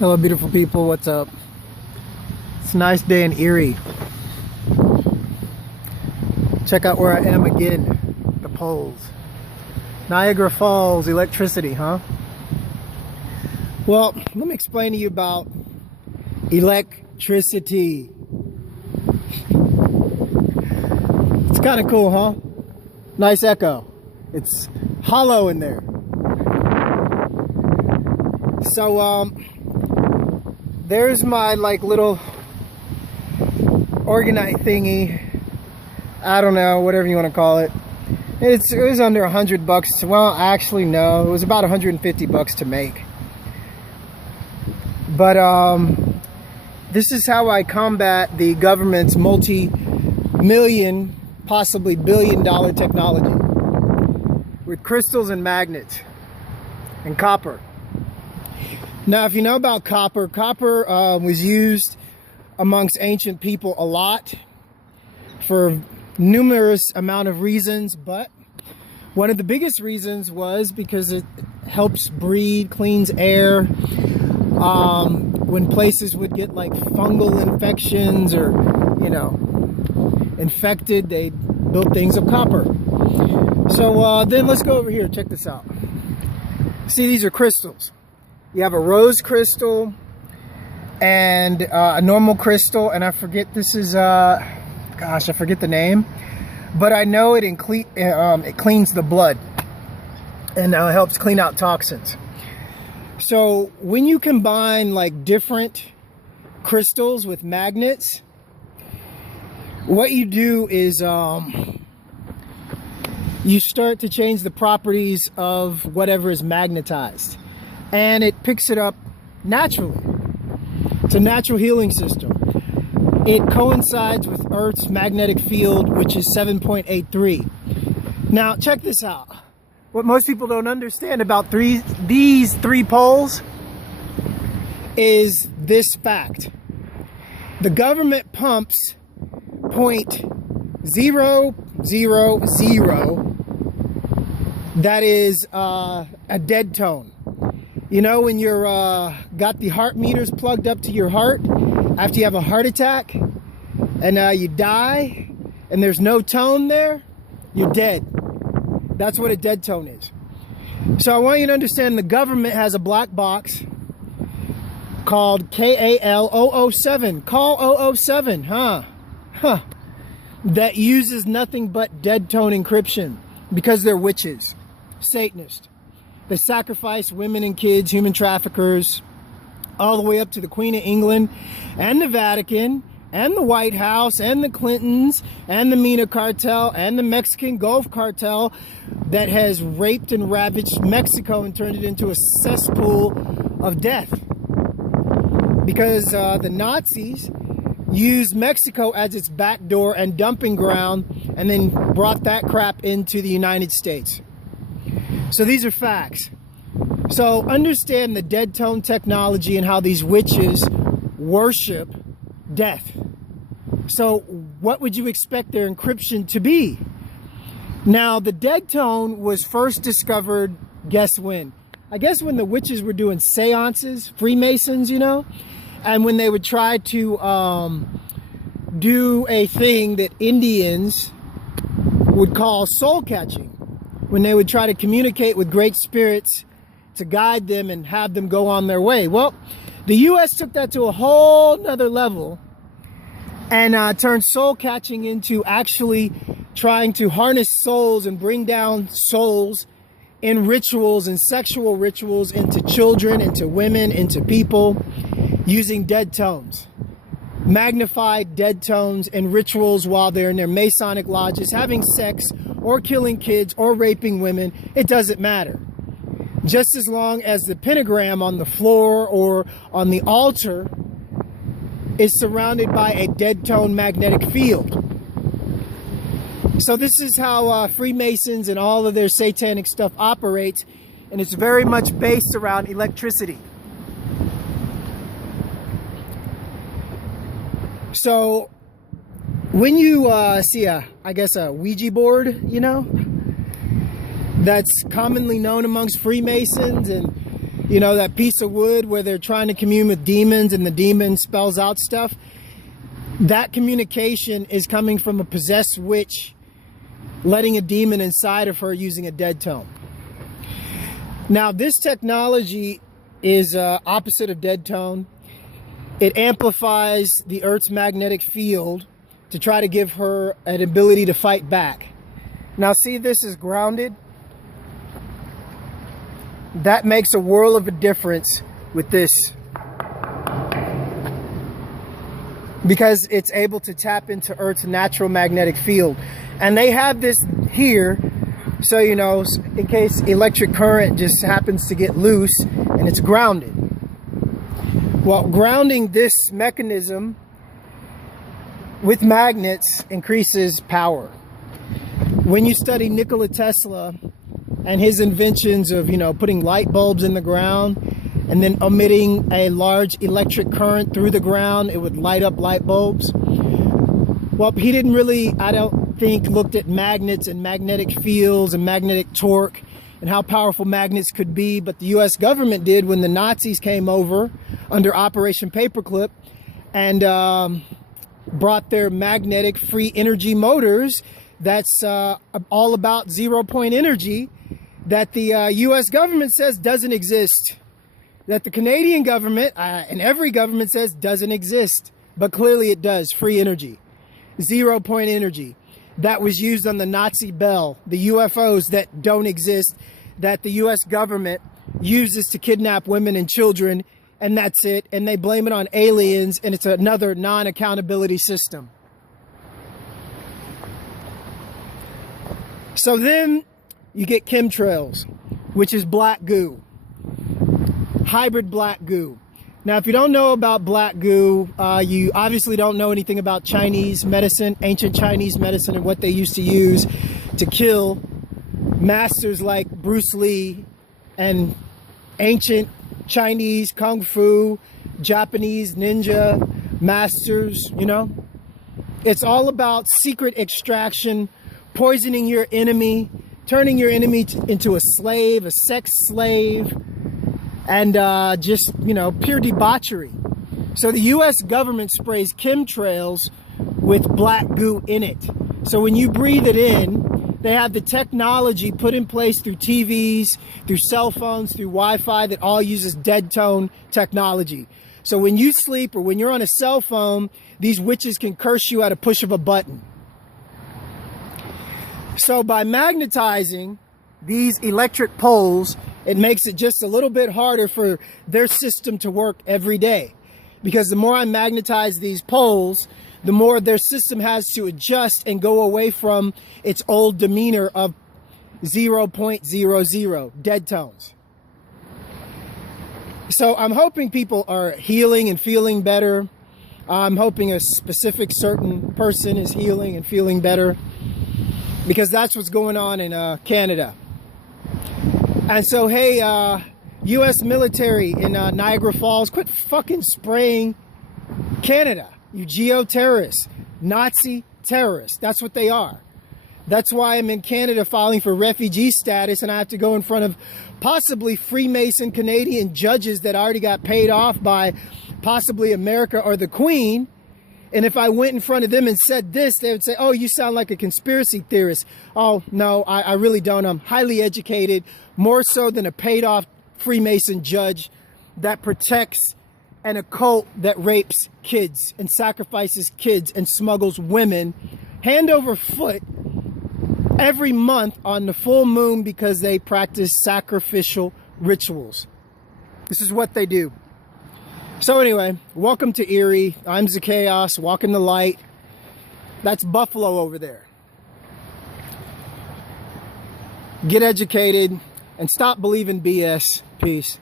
Hello, beautiful people. What's up? It's a nice day in Erie. Check out where I am again. The poles. Niagara Falls electricity, huh? Well, let me explain to you about electricity. It's kind of cool, huh? Nice echo. It's hollow in there. So, there's my little Orgonite thingy. I don't know, whatever you want to call it. It was under $100. Well, actually, no, it was about $150 to make. But this is how I combat the government's multi-million, possibly billion-dollar technology with crystals and magnets and copper. Now, if you know about copper, copper was used amongst ancient people a lot for numerous amount of reasons, but one of the biggest reasons was because it helps breathe, cleans air. When places would get like fungal infections or, infected, they built things of copper. So then let's go over here. Check this out. See, these are crystals. You have a rose crystal and a normal crystal, and I forget, this is, gosh, I forget the name, but I know it cleans the blood and helps clean out toxins. So when you combine like different crystals with magnets, what you do is you start to change the properties of whatever is magnetized. And it picks it up naturally. It's a natural healing system. It coincides with Earth's magnetic field, which is 7.83. Now, check this out. What most people don't understand about these three poles is this fact. The government pumps 0.000, that is a dead tone. You know, when you're got the heart meters plugged up to your heart after you have a heart attack and you die and there's no tone there, you're dead. That's what a dead tone is. So I want you to understand the government has a black box called CAL 007. Call 007, huh? That uses nothing but dead tone encryption because they're witches, Satanists. They sacrifice women and kids, human traffickers, all the way up to the Queen of England and the Vatican and the White House and the Clintons and the Mina cartel and the Mexican Gulf cartel that has raped and ravaged Mexico and turned it into a cesspool of death. Because the Nazis used Mexico as its backdoor and dumping ground and then brought that crap into the United States. So these are facts. So understand the dead tone technology and how these witches worship death. So what would you expect their encryption to be? Now, the dead tone was first discovered, guess when? I guess when the witches were doing seances, Freemasons, and when they would try to do a thing that Indians would call soul catching. When they would try to communicate with great spirits to guide them and have them go on their way. Well, the U.S. took that to a whole nother level and turned soul catching into actually trying to harness souls and bring down souls in rituals and sexual rituals into children, into women, into people, using dead tones. Magnified dead tones and rituals while they're in their Masonic lodges, having sex or killing kids or raping women. It doesn't matter. Just as long as the pentagram on the floor or on the altar is surrounded by a dead tone magnetic field. So this is how Freemasons and all of their satanic stuff operates, and it's very much based around electricity. So when you see a Ouija board, that's commonly known amongst Freemasons and You know, that piece of wood where they're trying to commune with demons and the demon spells out stuff. That communication is coming from a possessed witch letting a demon inside of her using a dead tone. Now, this technology is opposite of dead tone. It amplifies the Earth's magnetic field to try to give her an ability to fight back. Now, see, this is grounded. That makes a world of a difference with this, because it's able to tap into Earth's natural magnetic field. And they have this here, so, you know, in case electric current just happens to get loose, and it's grounded. Well, grounding this mechanism with magnets increases power. When you study Nikola Tesla and his inventions of, you know, putting light bulbs in the ground and then emitting a large electric current through the ground, it would light up light bulbs. Well, he didn't really, I don't think, looked at magnets and magnetic fields and magnetic torque and how powerful magnets could be, but the US government did when the Nazis came over under Operation Paperclip and brought their magnetic free energy motors. That's all about 0-point energy that the US government says doesn't exist, that the Canadian government and every government says doesn't exist, but clearly it does. Free energy, 0-point energy. That was used on the Nazi Bell, the UFOs that don't exist, that the US government uses to kidnap women and children, and that's it. And they blame it on aliens, and it's another non-accountability system. So then you get chemtrails, which is black goo, hybrid black goo. Now, if you don't know about black goo, you obviously don't know anything about Chinese medicine, ancient Chinese medicine, and what they used to use to kill masters like Bruce Lee and ancient Chinese kung fu, Japanese ninja masters, you know. It's all about secret extraction, poisoning your enemy, turning your enemy into a slave, a sex slave, and just, you know, pure debauchery. So the US government sprays chemtrails with black goo in it. So when you breathe it in, they have the technology put in place through TVs, through cell phones, through Wi-Fi that all uses dead tone technology. So when you sleep or when you're on a cell phone, these witches can curse you at a push of a button. So by magnetizing these electric poles, it makes it just a little bit harder for their system to work every day. Because the more I magnetize these poles, the more their system has to adjust and go away from its old demeanor of 0.00, dead tones. So I'm hoping people are healing and feeling better. I'm hoping a specific certain person is healing and feeling better, because that's what's going on in Canada. And so, hey, U.S. military in Niagara Falls, quit fucking spraying Canada. You geo-terrorists, Nazi terrorists. That's what they are. That's why I'm in Canada filing for refugee status, and I have to go in front of possibly Freemason Canadian judges that already got paid off by possibly America or the Queen. And if I went in front of them and said this, they would say, oh, you sound like a conspiracy theorist. Oh, no, I really don't. I'm highly educated, more so than a paid off Freemason judge that protects an occult that rapes kids and sacrifices kids and smuggles women hand over foot every month on the full moon because they practice sacrificial rituals. This is what they do. So anyway, welcome to Erie. I'm Zakaos, walking the light. That's Buffalo over there. Get educated and stop believing BS. Peace.